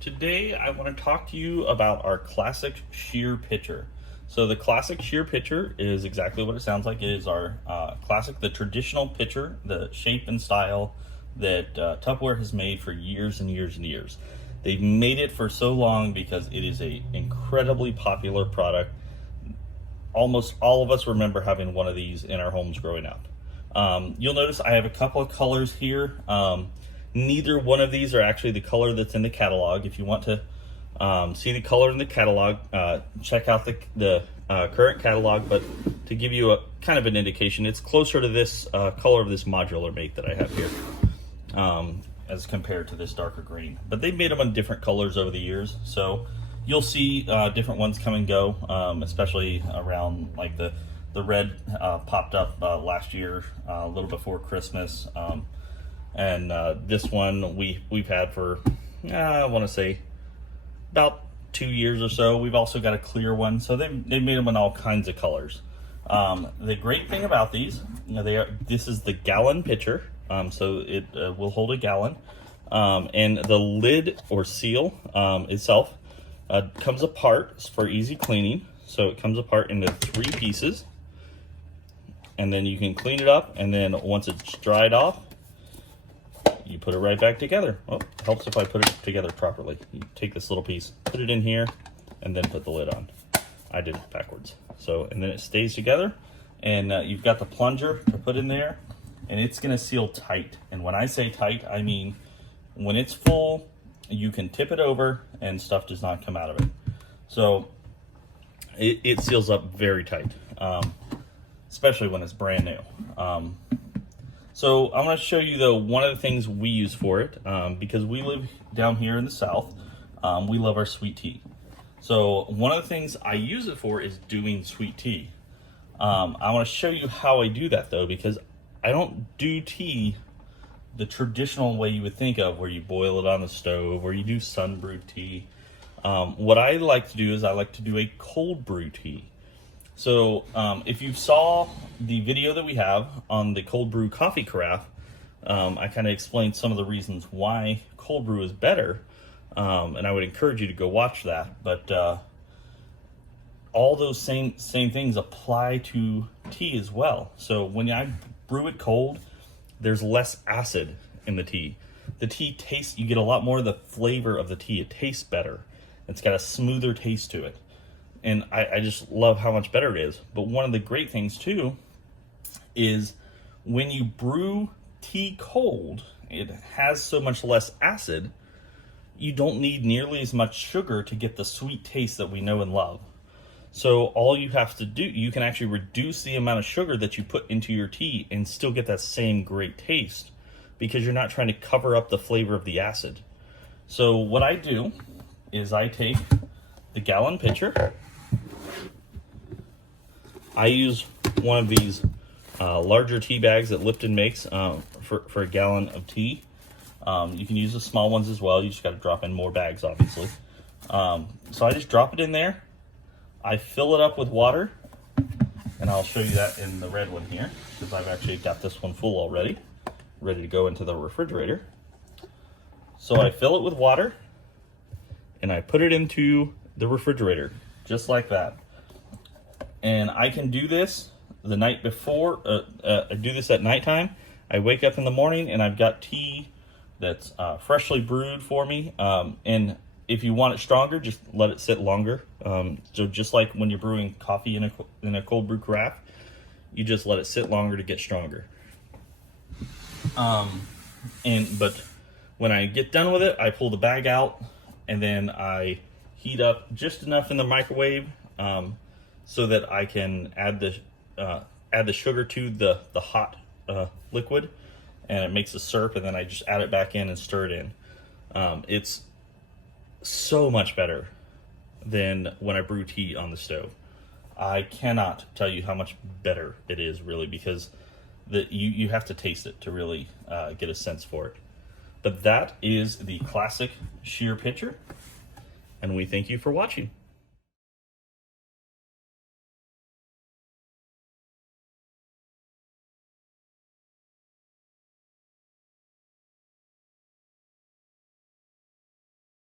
Today I want to talk to you about our classic shear pitcher. So the classic shear pitcher is exactly what it sounds like. It is our classic, the traditional pitcher, the shape and style that Tupperware has made for years and years and years. They've made it for so long because it is an incredibly popular product. Almost all of us remember having one of these in our homes growing up. You'll notice I have a couple of colors here. Neither one of these are actually the color that's in the catalog. If you want to see the color in the catalog, check out the current catalog, but to give you a kind of an indication, it's closer to this color of this modular make that I have here as compared to this darker green. But they've made them in different colors over the years, so you'll see different ones come and go, especially around like the red popped up last year, a little before Christmas. And this one we've had for, I want to say, about 2 years or so. We've also got a clear one, so they've made them in all kinds of colors. The great thing about these, this is the gallon pitcher, so it will hold a gallon, and the lid or seal itself comes apart for easy cleaning. So it comes apart into 3 pieces, and then you can clean it up, and then once it's dried off, you put it right back together. Oh, it helps if I put it together properly. You take this little piece, put it in here, and then put the lid on. I did it backwards. So, and then it stays together, and you've got the plunger to put in there, and it's gonna seal tight. And when I say tight, I mean when it's full, you can tip it over and stuff does not come out of it. So it seals up very tight, especially when it's brand new. So I'm going to show you though one of the things we use for it, because we live down here in the South. We love our sweet tea. So one of the things I use it for is doing sweet tea. I want to show you how I do that though, because I don't do tea the traditional way you would think of, where you boil it on the stove or you do sun brewed tea. What I like to do is I like to do a cold brew tea. So if you saw the video that we have on the cold brew coffee carafe, I kind of explained some of the reasons why cold brew is better, and I would encourage you to go watch that. But all those same things apply to tea as well. So when I brew it cold, there's less acid in the tea. The tea tastes, you get a lot more of the flavor of the tea. It tastes better. It's got a smoother taste to it. And I just love how much better it is. But one of the great things too is when you brew tea cold, it has so much less acid, you don't need nearly as much sugar to get the sweet taste that we know and love. So all you have to do, you can actually reduce the amount of sugar that you put into your tea and still get that same great taste, because you're not trying to cover up the flavor of the acid. So what I do is I take the gallon pitcher. I use one of these larger tea bags that Lipton makes for a gallon of tea. You can use the small ones as well. You just got to drop in more bags, obviously. So I just drop it in there. I fill it up with water, and I'll show you that in the red one here, because I've actually got this one full already, ready to go into the refrigerator. So I fill it with water, and I put it into the refrigerator, just like that. And I can do this the night before, I do this at nighttime. I wake up in the morning and I've got tea that's freshly brewed for me. And if you want it stronger, just let it sit longer. So just like when you're brewing coffee in a cold brew carafe, you just let it sit longer to get stronger. But when I get done with it, I pull the bag out, and then I heat up just enough in the microwave so that I can add the sugar to the hot liquid, and it makes a syrup, and then I just add it back in and stir it in. It's so much better than when I brew tea on the stove. I cannot tell you how much better it is, really, because you have to taste it to really get a sense for it. But that is the classic shear pitcher, and we thank you for watching.